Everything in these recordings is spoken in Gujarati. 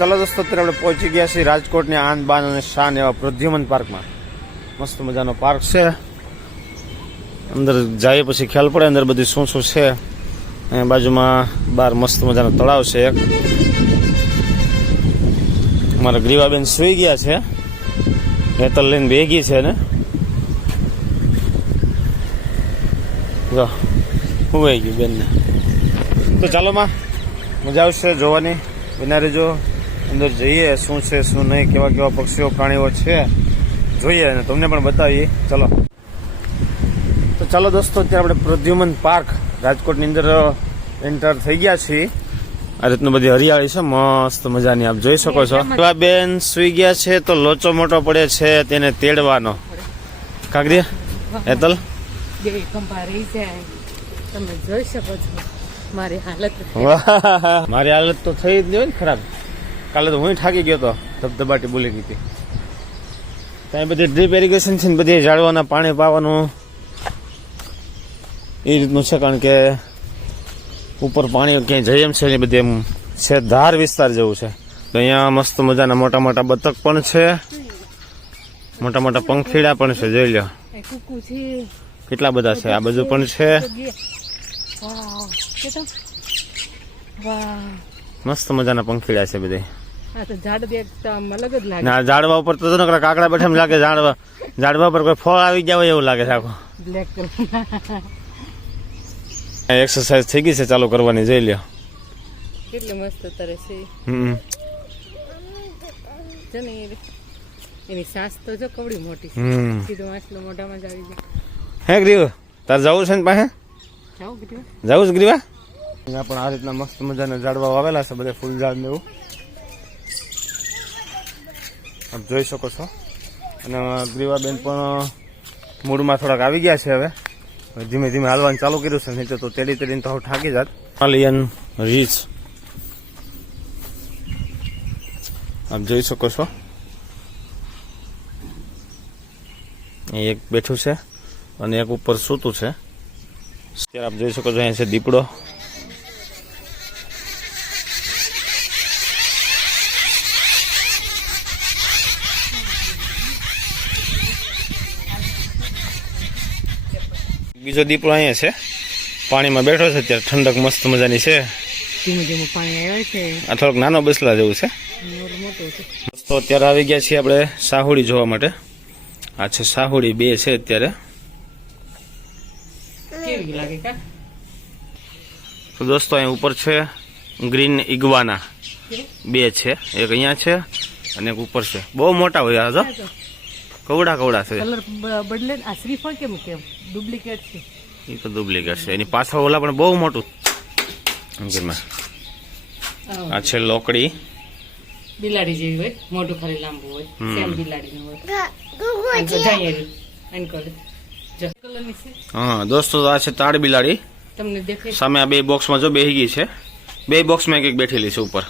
ચાલો દોસ્તો અત્યારે આપણે પહોંચી ગયા છીએ રાજકોટની આન બાન અને શાન એવા પ્રદ્યુમન પાર્કમાં. મસ્ત મજાનો પાર્ક છે. અંદર જઈએ પછી ખ્યાલ પડે અંદર બધી શું શું છે. અહીંયા બાજુમાં બહાર મસ્ત મજાનો તળાવ છે એક. મારા ગ્રીવાબેન સુઈ ગયા છે. હેતલ લઈને ભેગી છે ને. જો હું ગયું બેનને. તો ચાલો માં, મજા આવશે જોવાની. બના રહેજો અંદર જઈએ શું છે શું નહીં કેવા કેવા પક્ષીઓ પ્રાણીઓ છે જોઈએ અને તમને પણ બતાવીએ. ચલો. તો ચાલો દોસ્તો અત્યારે આપણે પ્રદ્યુમન પાર્ક રાજકોટની અંદર એન્ટર થઈ ગયા છીએ. આ રીતનું બધી હરિયાળી છે મસ્ત મજાની આપ જોઈ શકો છો. એવા બેન સુઈ ગયા છે તો લોચો મોટો પડે છે તેને તેડવાનો. કાગરી હેતલ? તમે જોઈ શકો છો મારી હાલત. વાહ. મારી હાલત તો થઈ જ નહીં હોય ને ખરાબ. કાલે તો હું થાકી ગયો તો ધબધબાટી બોલી ગઈ હતી. ત્યાં બધી ડ્રીપ એરિગેશન છે ને બધી ઝાડવાના પાણી પાવાનું. એ રીતનું છે કારણ કે ઉપર પાણી ક્યાંય જઈ એમ છે ને બધી એમ છે ધાર વિસ્તાર જેવું છે. તો અહીંયા મસ્ત મજાના મોટા મોટા બતક પણ છે. મોટા મોટા પંખીડા પણ છે જોઈ લો કેટલા બધા છે? આ બાજુ પણ છે. મસ્ત મજાના પંખીડા છે બધે. આ તો ઝાડ દેખતા આમ અલગ જ લાગે. ના ઝાડવા ઉપર તો કાકડા બેઠા લાગે ઝાડવા. ઝાડવા પર કોઈ ફળ આવી ગયા હોય એવું લાગે છે આખું. બ્લેક કલર એક્સરસાઇઝ થઈ ગઈ છે ચાલુ કરવાની જોઈ લ્યો. કેટલી મસ્ત તરે છે. હમ. એની સાસ તો જો કવડી મોટી છે. સીધો વાંચલો મોઢામાં જ આવી જાય હે ગ્રીવ તાર જવું છે ને પાસે? જવું છે ગ્રીવા? પણ આ રીતના મસ્ત મજાના ઝાડવા વાવેલા છે બધે ફૂલ ઝાડ ને એવું. આપ જોઈ શકો છો. અને ગ્રીવાબેન પણ મૂડમાં થોડાક આવી ગયા છે હવે. ધીમે ધીમે હાલવાનું ચાલુ કર્યું છે, નહીં તો તેડી તેડીને તો ઠાકી જાત. માલિયન રીચ. આપ જોઈ શકો છો. એક બેઠું છે અને એક ઉપર સૂતું છે. અત્યારે આપ જોઈ શકો છો અહીંયા છે દીપડો. બીજો દીપડો અહીંયા છે પાણીમાં બેઠો છે અત્યારે ઠંડક મસ્ત મજાની છે. આ થોડોક નાનો બસલા જેવું છે. તો અત્યારે આવી ગયા છીએ આપણે સાહુડી જોવા માટે. આ છે સાહુડી બે છે અત્યારે. તો દોસ્તો અહીં ઉપર છે ગ્રીન ઇગવાના બે છે એક અહીંયા છે અને એક ઉપર છે. બહુ મોટા હોય આ જો કવડા કવડા છે. કલર બદલે આ શ્રીફળ કેમ કેમ ડુપ્લિકેટ છે. એ તો ડુપ્લિકેટ છે. એની પાછળ ઓલા પણ બહુ મોટું. આ છે લોકડી. બિલાડી જેવી હોય. મોટું ખરી લાંબુ હોય. સેમ બિલાડી નું હોય આમ તો જાય એવી. આને કરે. જો. કલરની છે. હા દોસ્તો આ છે તાડ બિલાડી. તમને દેખાય. સામે આ બે બોક્સમાં જો બેહી ગઈ છે. બે બોક્સમાં એક એક બેઠેલી છે ઉપર.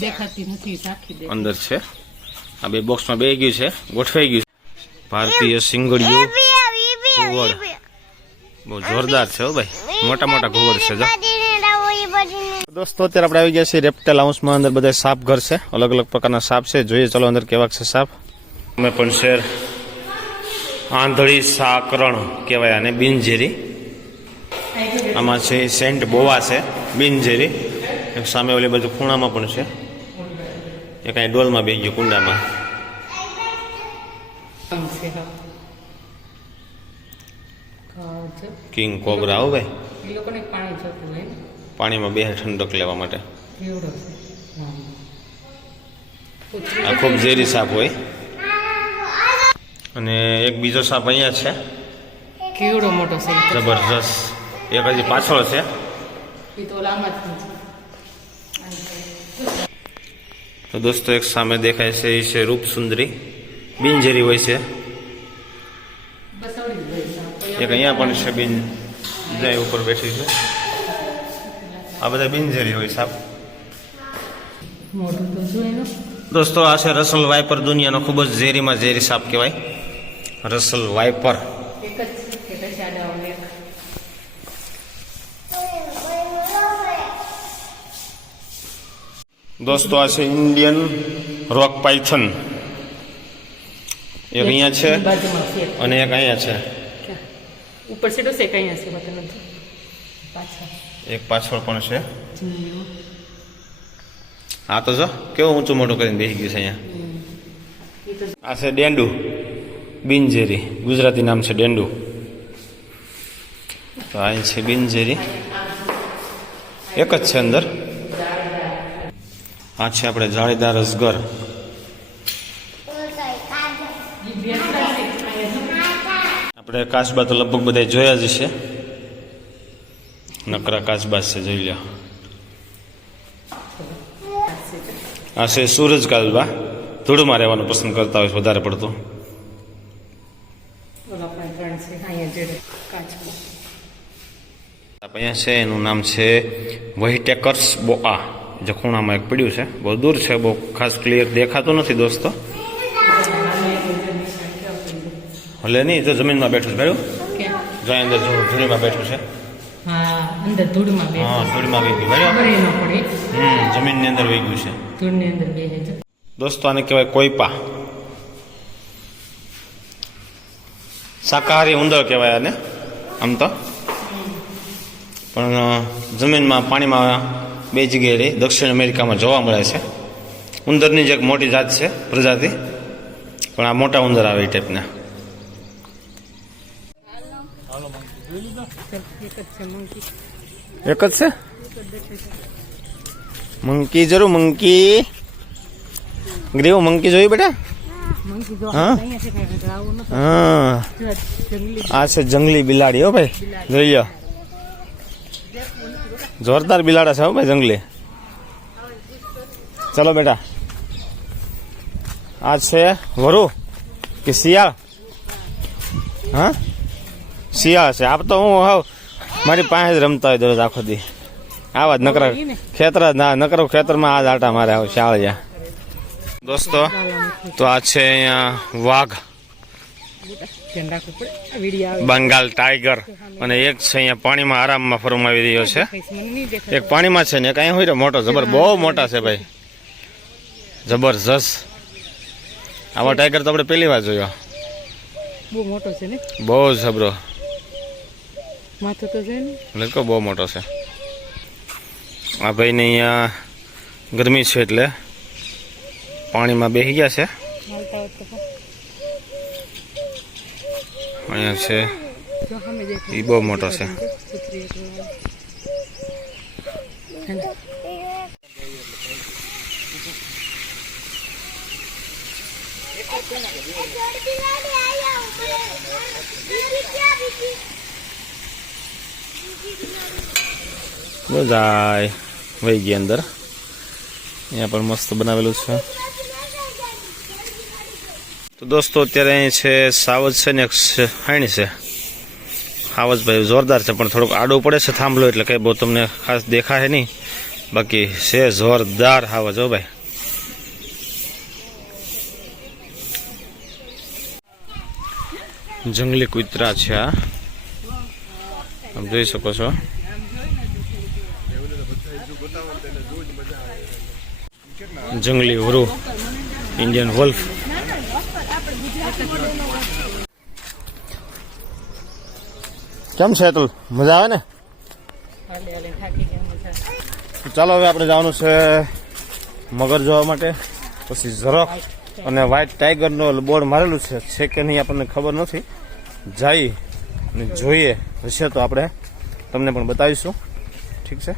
દેખાતી નથી સાખી અંદર છે. આ બે બોક્સમાં બે ગયું છે ગોઠવાઈ ગયું છે ભારતીય સિંગડિયું ઘુવડ બહુ જોરદાર છે હો ભાઈ મોટા મોટા ઘુવડ છે દોસ્તો અત્યારે આપણે આવી ગયા છીએ રેપ્ટેલ હાઉસમાં અંદર બધા સાપ ઘર છે અલગ અલગ પ્રકારના સાપ છે જોઈએ ચલો અંદર કેવા છે સાપ અમે પણ શેર આંધળી સાકરણ કહેવાય આને બિનઝેરી આમાં છે સેન્ટ બોવા છે બિનઝેરી સામે ઓલી બાજુ ખૂણામાં પણ છે એક કાંઈ ડોલમાં બે ગયું કુંડામાં. કિંગ કોબરા હો ભાઈ. એ પાણીમાં બે ઠંડક લેવા માટે. આ ખૂબ ઝેરી સાપ હોય. અને એક બીજો સાપ અહીંયા છે. કેવડો મોટો છે જબરજસ્ત. એક હજી પાછળ છે. એ તો લાંબા જ છે તો દોસ્તો એક સામે દેખાય છે એ છે રૂપ સુંદરી બિનઝેરી હોય છે. એક અહીંયા પણ છે બિન જાય ઉપર બેઠી છે. આ બધા બિનઝેરી હોય સાપ દોસ્તો આ છે રસલ વાઇપર દુનિયાનો ખૂબ જ ઝેરીમાં ઝેરી સાપ કહેવાય. રસલ વાઇપર એક જ છે કે પછી આડા એક દોસ્તો આ છે ઇન્ડિયન રોક પાયથન એક અહીંયા છે અને એક અહીંયા છે. ઉપર સીધો છે અહીંયા છે મતલબ નથી. એક પાછળ પણ છે. હા તો જો કેવું ઊંચું મોટું કરીને બેસી ગયું છે અહીંયા. આ છે ડેન્ડુ બિનઝેરી. ગુજરાતી નામ છે ડેંડુ. તો અહીં છે બિનઝેરી. એક જ છે અંદર. આ છે આપણે જાળીદાર અસગર આપણે કાચબા તો લગભગ બધા જોયા જ છે નકરા કાચબા છે જોઈ લ્યો. આ છે સૂરજ કાચબા ધૂળમાં રહેવાનું પસંદ કરતા હોય છે વધારે પડતું. અહીંયા અહીંયા છે એનું નામ છે વહીટેકર્સ બોઆ. જે ખૂણામાં એક પડ્યું છે. બહુ દૂર છે બહુ ખાસ ક્લિયર દેખાતું નથી દોસ્તો. ભલે નહીં તો જમીનમાં બેઠું છે. ભાઈ? જો અંદર જો ધૂળીમાં બેઠું છે. હા અંદર ધૂળમાં બે હા ધૂળમાં વહી બરાબર હમ જમીનની અંદર વેગ્યું છે. ધૂળની અંદર બે દોસ્તો આને કહેવાય કોઈપા શાકાહારી ઉંદર કહેવાય આને આમ તો. પણ જમીનમાં પાણીમાં બે જગ્યાએ દક્ષિણ અમેરિકામાં જોવા મળે છે. ઉંદરની જ એક મોટી જાત છે, પ્રજાતિ. પણ આ મોટા ઉંદર આવે એ ટાઈપના એક જ છે? મંકી જરૂર મંકી ગ્રીવ મંકી જોયું બેટા? હા? આ છે જંગલી બિલાડી હો ભાઈ. જોઈ લો જોરદાર બિલાડા છે હો ભાઈ જંગલી. ચલો બેટા. આ છે વરુ કે શિયાળ? હા? શિયાળ છે. આપ તો હું હાવ મારી પાસે જ રમતા હોય દરરોજ આખો દી. આવા જ નકરા ખેતર ના નકરો ખેતરમાં આ જ આટા મારે આવે શાળિયા દોસ્તો તો આ છે અહીંયા વાઘ. ધ્યાન રાખવું પડે. આ વીડિયો આવે. બંગાળ ટાઈગર. અને એક છે અહીંયા પાણીમાં આરામમાં ફરમાવી રહ્યો છે. એક પાણીમાં છે ને એક અહીંયા હોય મોટો જબર બહુ મોટા છે ભાઈ. જબરજસ્ત. આવા ટાઈગર તો આપણે પહેલી વાર જોયો. બહુ મોટો છે ને? બહુ જબરો. માથો તો છે ને? લડકો બહુ મોટો છે. આ ભાઈને અહીંયા ગરમી છે એટલે પાણીમાં બેસી ગયા છે. અહીંયા છે. એ બહુ મોટો છે. બધા વહી ગયા અંદર. અહીંયા પણ મસ્ત બનાવેલું છે. તો દોસ્તો, અત્યારે અહીં છે, સાવજ છે ને હાણી છે. સાવજ ભાઈ જોરદાર છે, પણ થોડુંક આડું પડે છે, થાંભલો, એટલે કંઈ બહુ તમને ખાસ દેખાય નહીં. બાકી છે જોરદાર સાવજ હો ભાઈ. જંગલી કૂતરા છે આ. આપ જોઈ શકો છો. જંગલી વરુ ઇન્ડિયન વોલ્ફ. કેમ છે અતુલ? મજા આવે ને? ચાલો હવે આપણે જવાનું છે મગર જોવા માટે. પછી ઝરોક અને વ્હાઇટ ટાઈગરનો બોર્ડ મારેલું છે. છે કે નહીં આપણને ખબર નથી. જઈ અને જોઈએ. હશે તો આપણે તમને પણ બતાવીશું. ઠીક છે?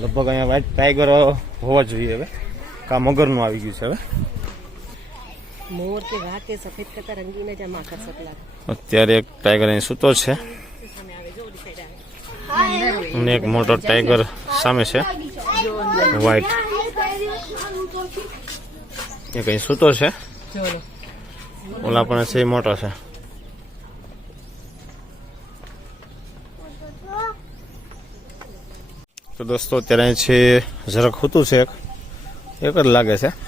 લગભગ અહીંયા વ્હાઇટ ટાઈગર હોવા જોઈએ હવે. કા મગરનું આવી ગયું છે હવે. મોર કે વાઘ કે સફેદ કરતા રંગીને જ આમ આકર્ષક અત્યારે એક ટાઈગર અહીં સૂતો છે. અને એક મોટો ટાઈગર સામે છે. વ્હાઈટ એ કઈ સૂતો છે. ઓલા પણ છે મોટો છે. તો દોસ્તો, અત્યારે છે, જરાક ખૂતું છે એક જ લાગે છે.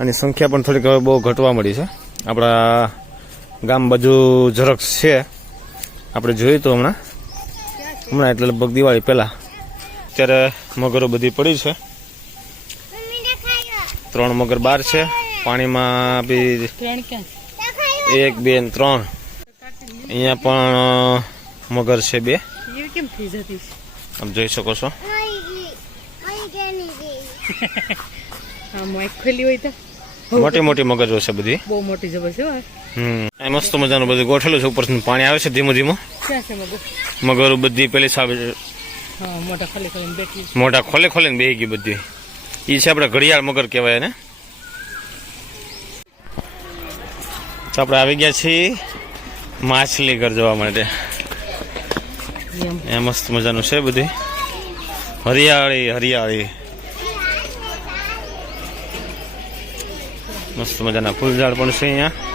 આની સંખ્યા પણ થોડીક હવે બહુ ઘટવા મળી છે. આપણા ગામ બાજુ જરાક છે. આપણે જોયું તો હમણાં. હમણાં એટલે લગભગ દિવાળી પહેલાં. અત્યારે મગરો બધી પડી છે. ત્રણ મગર બાર છે. પાણીમાં બી એક બે ને ત્રણ. અહીંયા પણ મગર છે બે. આમ જોઈ શકો છો. ખોલી હોય તો. મોટી મોટી મગજો છે બધી. બહુ મોટી જબર છે. હમ. મસ્ત મજાનું બધું ગોઠેલું છે ઉપર પાણી આવે છે ધીમું ધીમું. મગર બધી પેલી સામે મોટા ખાલી ખાલી બેહી ગઈ બધી. એ છે આપણે ઘડિયાળ મગર કહેવાય ને તો આપણે આવી ગયા છીએ માછલી ઘર જવા માટે. એ મસ્ત મજાનું છે બધી. હરિયાળી હરિયાળી. મસ્ત મજાના ફૂલઝાડ પણ છે અહીંયા.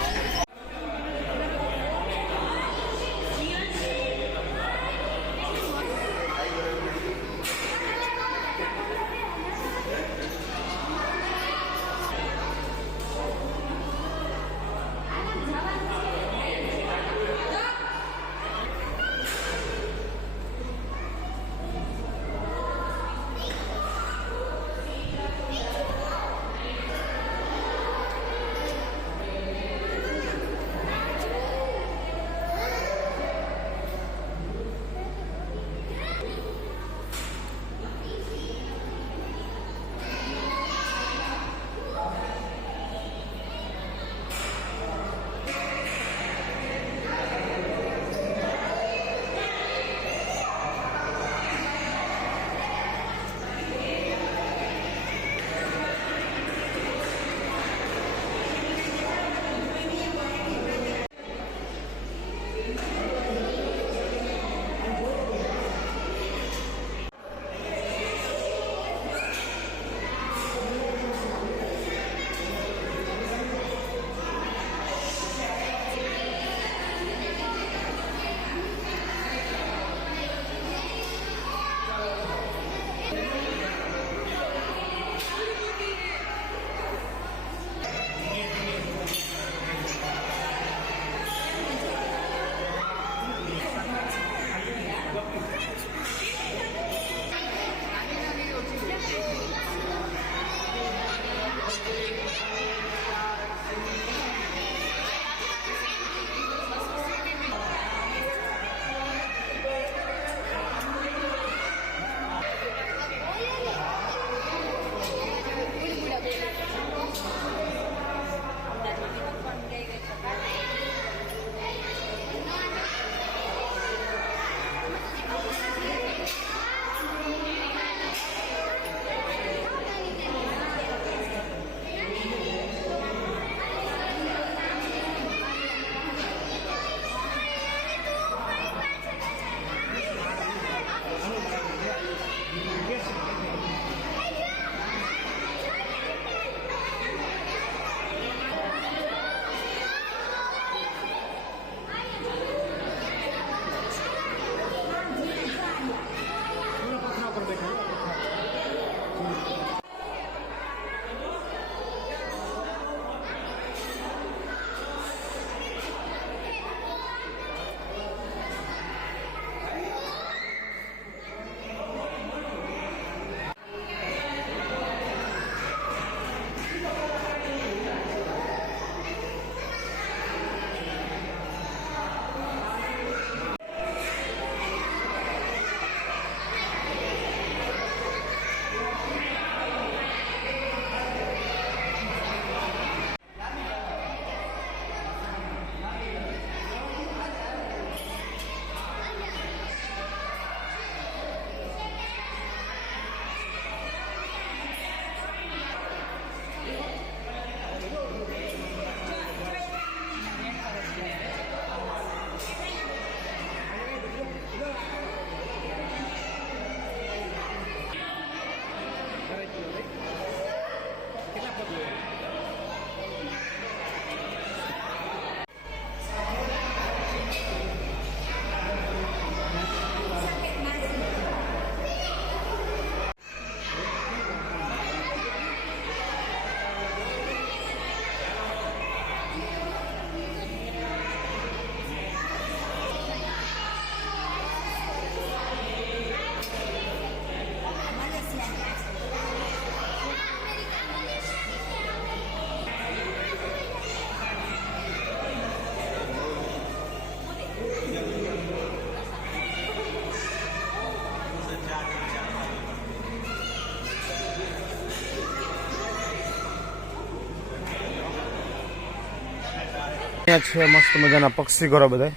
અહીંયા છે મસ્ત મજાના પક્ષી ઘરો બધા.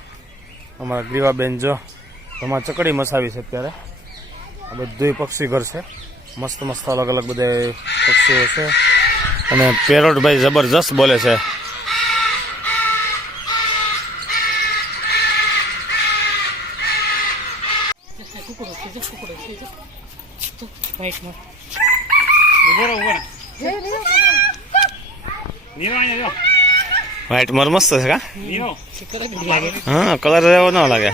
અમારા ગ્રીવાબેન જો એમાં ચકડી મસાવી છે અત્યારે. આ બધું પક્ષી ઘર છે. મસ્ત મસ્ત અલગ અલગ બધા પક્ષીઓ છે. અને પેરોટ ભાઈ જબરજસ્ત બોલે છે. ઊભો ઊભો વ્હાઈટમાં વ્હાઈટ મોર મસ્ત છે કા? હા કલર એવો ન લાગે.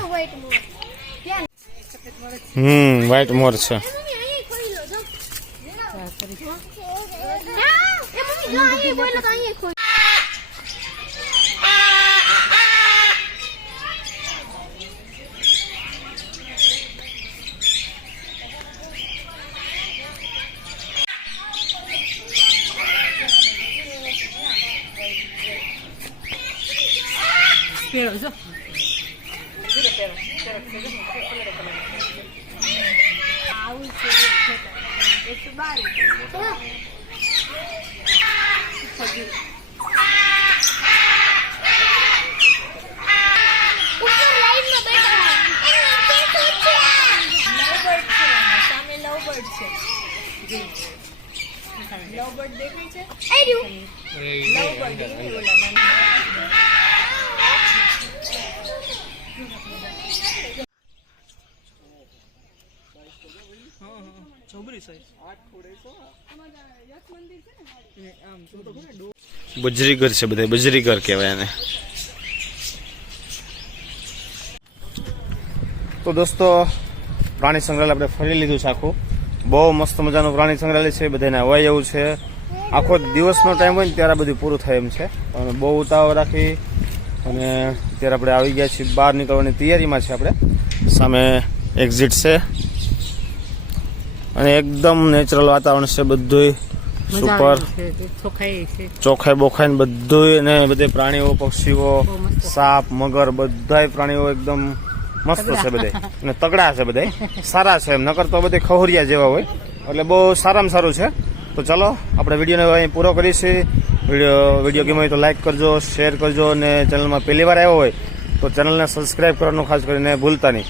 હમ વ્હાઈટ મોર છે. પેલો જો બજરીગર છે બધા, બજરીગર કહેવાય એને. તો દોસ્તો, પ્રાણી સંગ્રહાલય આપણે ફરી લીધું છે આખું. બહુ મસ્ત મજાનું પ્રાણી સંગ્રહાલય છે, બધાને હવાઈ એવું છે. આખો દિવસનો ટાઈમ હોય ને ત્યારે બધું પૂરું થાય એમ છે. અને બહુ ઉતાવળ રાખી અને અત્યારે આપણે આવી ગયા છીએ, બહાર નીકળવાની તૈયારીમાં છે આપણે. સામે એક્ઝિટ છે. અને એકદમ નેચરલ વાતાવરણ છે બધું સુપર ચોખાઈ બોખાઈ બધું અને બધે પ્રાણીઓ પક્ષીઓ સાપ મગર બધાય પ્રાણીઓ એકદમ મસ્ત છે બધે. અને તગડા છે બધે સારા છે એમ. નકર તો બધે ખહુરિયા જેવા હોય. એટલે બહુ સારામાં સારું છે. તો ચાલો આપણે વિડીયોને અહીં પૂરો કરીશું. વીડિયો વીડિયો ગમે હોય તો લાઈક કરજો શેર કરજો અને ચેનલમાં પહેલી વાર આવ્યો હોય તો ચેનલને સબસ્ક્રાઈબ કરવાનું ખાસ કરીને ભૂલતા નહીં.